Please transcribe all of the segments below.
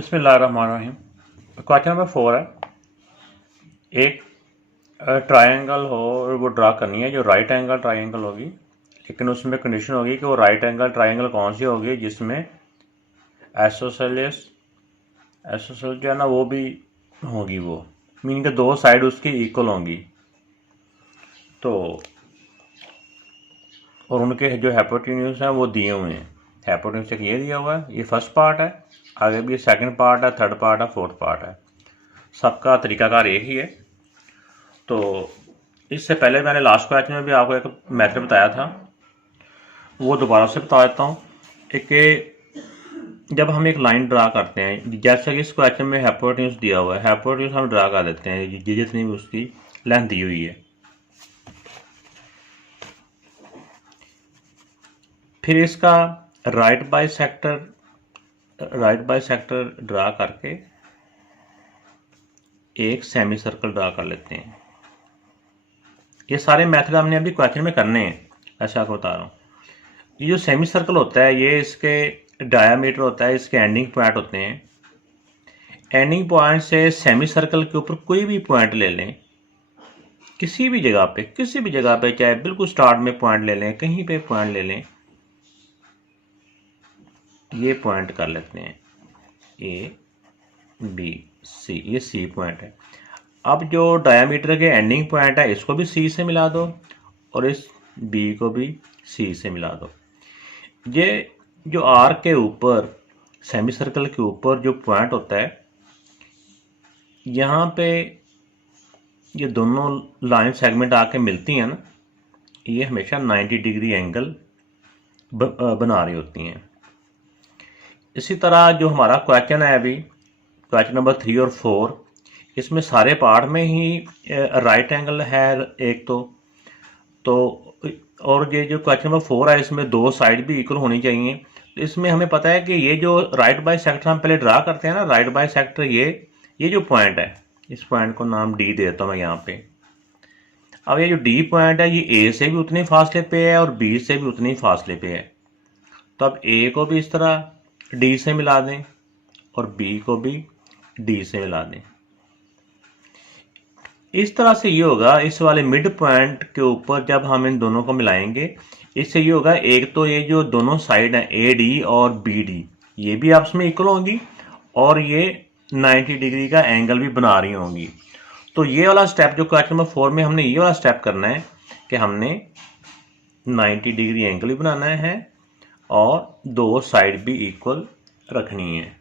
बिस्मिल्लाहिर्रहमानिर्रहीम। Question number 4 है। एक ट्रायंगल हो और वो ड्रा करनी है जो राइट एंगल ट्रायंगल होगी, लेकिन उसमें कंडीशन होगी कि वो राइट एंगल ट्रायंगल कौन सी होगी जिसमें एसोसेलियस जो है ना वो भी होगी, वो मीनिंग के दो साइड उसकी इक्वल होंगी। तो और उनके जो हाइपोटेन्यूज हैं वो दिए हुए हैं। हाइपोटेन्यूज एक ये दिया हुआ है, ये फर्स्ट पार्ट है, आगे भी सेकंड पार्ट है, थर्ड पार्ट है, फोर्थ पार्ट है। सबका तरीकाकार एक ही है। तो इससे पहले मैंने लास्ट क्वेश्चन में भी आपको एक मेथड बताया था, वो दोबारा से बता देता हूँ। एक जब हम एक लाइन ड्रा करते हैं, जैसे कि इस क्वेश्चन में हाइपोटेन्यूज दिया हुआ है, हाइपोटेन्यूज हम ड्रा कर देते हैं जितनी भी उसकी लेंथ दी हुई है। फिर इसका राइट बाई सेक्टर ड्रा करके एक सेमी सर्कल ड्रा कर लेते हैं। ये सारे मेथड हमने अभी क्वेश्चन में करने हैं, ऐसा आपको बता रहा हूँ। ये जो सेमी सर्कल होता है ये इसके डायामीटर होता है, इसके एंडिंग पॉइंट होते हैं। एंडिंग पॉइंट से सेमी सर्कल के ऊपर कोई भी पॉइंट ले लें, किसी भी जगह पे, चाहे बिल्कुल स्टार्ट में पॉइंट ले लें, कहीं पे पॉइंट ले लें, ये पॉइंट कर लेते हैं ए बी सी, ये सी पॉइंट है। अब जो डायामीटर के एंडिंग पॉइंट है इसको भी सी से मिला दो और इस बी को भी सी से मिला दो। ये जो आर के ऊपर, सेमी सर्कल के ऊपर जो पॉइंट होता है, यहाँ पे ये दोनों लाइन सेगमेंट आके मिलती हैं ना, ये हमेशा 90 डिग्री एंगल बना रही होती हैं। इसी तरह जो हमारा क्वेश्चन है अभी, क्वेश्चन नंबर 3 और 4, इसमें सारे पार्ट में ही राइट एंगल है एक तो और ये जो क्वेश्चन नंबर 4 है इसमें दो साइड भी इक्वल होनी चाहिए। तो इसमें हमें पता है कि ये जो राइट बाई सेक्टर हम पहले ड्रा करते हैं ना, राइट बाई सेक्टर, ये जो पॉइंट है, इस पॉइंट को नाम डी दे देता हूँ मैं यहाँ पे। अब ये जो डी पॉइंट है ये ए से भी उतने फासले पे है और बी से भी उतने ही फासले पे है। तो अब ए को भी इस तरह डी से मिला दें और बी को भी डी से मिला दें। इस तरह से ये होगा, इस वाले मिड पॉइंट के ऊपर जब हम इन दोनों को मिलाएंगे, इससे ये होगा, एक तो ये जो दोनों साइड हैं ए डी और बी डी, ये भी आपस में इक्वल होंगी और ये 90 डिग्री का एंगल भी बना रही होंगी। तो ये वाला स्टेप जो क्वेश्चन नंबर 4 में हमने ये वाला स्टेप करना है कि हमने 90 डिग्री एंगल भी बनाना है और दो साइड भी इक्वल रखनी है।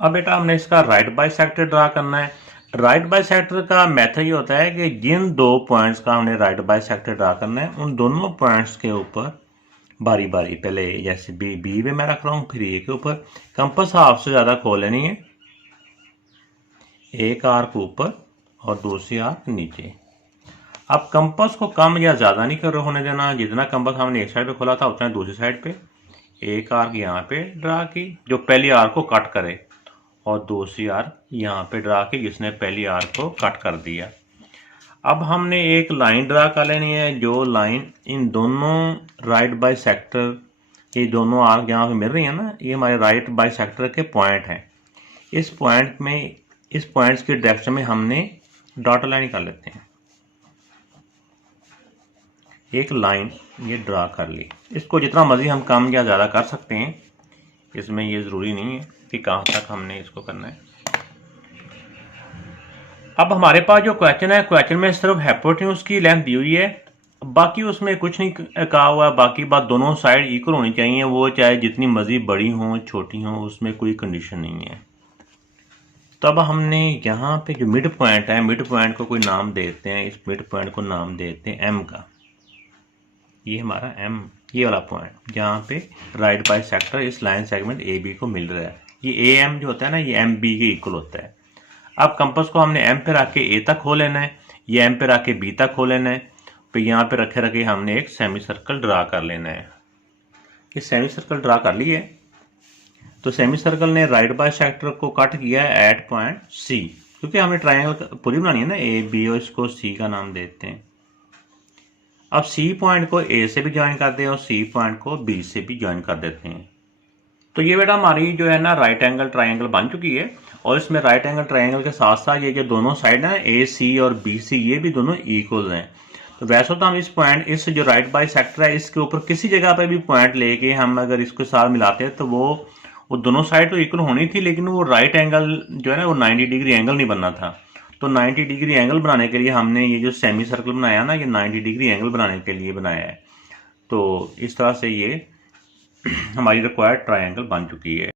अब बेटा हमने इसका राइट बाई सेक्टर ड्रा करना है। राइट बाई सेक्टर का मेथड ये होता है कि जिन दो पॉइंट्स का हमने राइट बाई सेक्टर ड्रा करना है, उन दोनों पॉइंट्स के ऊपर बारी बारी, पहले जैसे बी में मैं रख रहा हूँ, फिर ए के ऊपर कंपास हाफ से ज़्यादा खोल लेनी है, एक आर्क ऊपर और दूसरी आर्क नीचे। अब कंपास को कम या ज़्यादा नहीं कर होने देना, जितना कंपास हमने एक साइड पे खोला था उतना दूसरी साइड पे एक आर्क यहाँ पे ड्रा की जो पहली आर्क को कट करे, और दूसरी आर्क यहाँ पे ड्रा की जिसने पहली आर्क को कट कर दिया। अब हमने एक लाइन ड्रा कर लेनी है, जो लाइन इन दोनों राइट बाई सेक्टर, ये दोनों आर्क जहाँ पे मिल रही है ना, ये हमारे राइट बाई सेक्टर के पॉइंट हैं। इस पॉइंट में, इस पॉइंट्स की डायरेक्शन में हमने डॉट लाइन कर लेते हैं, एक लाइन ये ड्रा कर ली। इसको जितना मर्जी हम कम या ज़्यादा कर सकते हैं, इसमें ये ज़रूरी नहीं है कि कहाँ तक हमने इसको करना है। अब हमारे पास जो क्वेश्चन है, क्वेश्चन में सिर्फ हाइपोटेन्यूज की लेंथ दी हुई है, बाकी उसमें कुछ नहीं कहा हुआ है। बाकी बात दोनों साइड इक्वल होनी चाहिए, वो चाहे जितनी मर्जी बड़ी हों छोटी हों, उसमें कोई कंडीशन नहीं है। तब हमने यहाँ पे जो मिड पॉइंट है, मिड पॉइंट को कोई नाम देते हैं, इस मिड पॉइंट को नाम देते हैं एम का। ये हमारा एम, ये वाला पॉइंट जहाँ पे राइट बाई सेक्टर इस लाइन सेगमेंट ए बी को मिल रहा है, ये ए एम जो होता है ना, ये एम बी के इक्वल होता है। अब कंपास को हमने एम पे रख के ए तक हो लेना है, ये एम पे रख के बी तक हो लेना है। फिर यहाँ पे रखे रखे हमने एक सेमी सर्कल ड्रा कर लेना है। ये सेमी सर्कल ड्रा कर लिए, तो सेमी सर्कल ने राइट बाई सेक्टर को कट किया है एट पॉइंट सी, क्योंकि हमें ट्राइंगल पूरी बनानी है ना, ए बी, और इसको सी का नाम देते हैं। अब सी पॉइंट को ए से भी ज्वाइन कर दें और सी पॉइंट को बी से भी ज्वाइन कर देते हैं। तो ये बेटा हमारी जो है ना राइट एंगल ट्राइंगल बन चुकी है, और इसमें राइट एंगल ट्राइंगल के साथ साथ ये जो दोनों साइड हैं ए सी और बी सी, ये भी दोनों इक्वल हैं। तो वैसे तो हम इस पॉइंट, इस जो राइट बाई सेक्टर है, इसके ऊपर किसी जगह पे भी पॉइंट लेके हम अगर इसके साथ मिलाते हैं तो वो दोनों साइड तो इक्वल होनी थी, लेकिन वो राइट एंगल जो है ना वो 90 डिग्री एंगल नहीं बनना था। तो 90 डिग्री एंगल बनाने के लिए हमने ये जो सेमी सर्कल बनाया ना, ये 90 डिग्री एंगल बनाने के लिए बनाया है। तो इस तरह से ये हमारी रिक्वायर्ड ट्रायंगल बन चुकी है।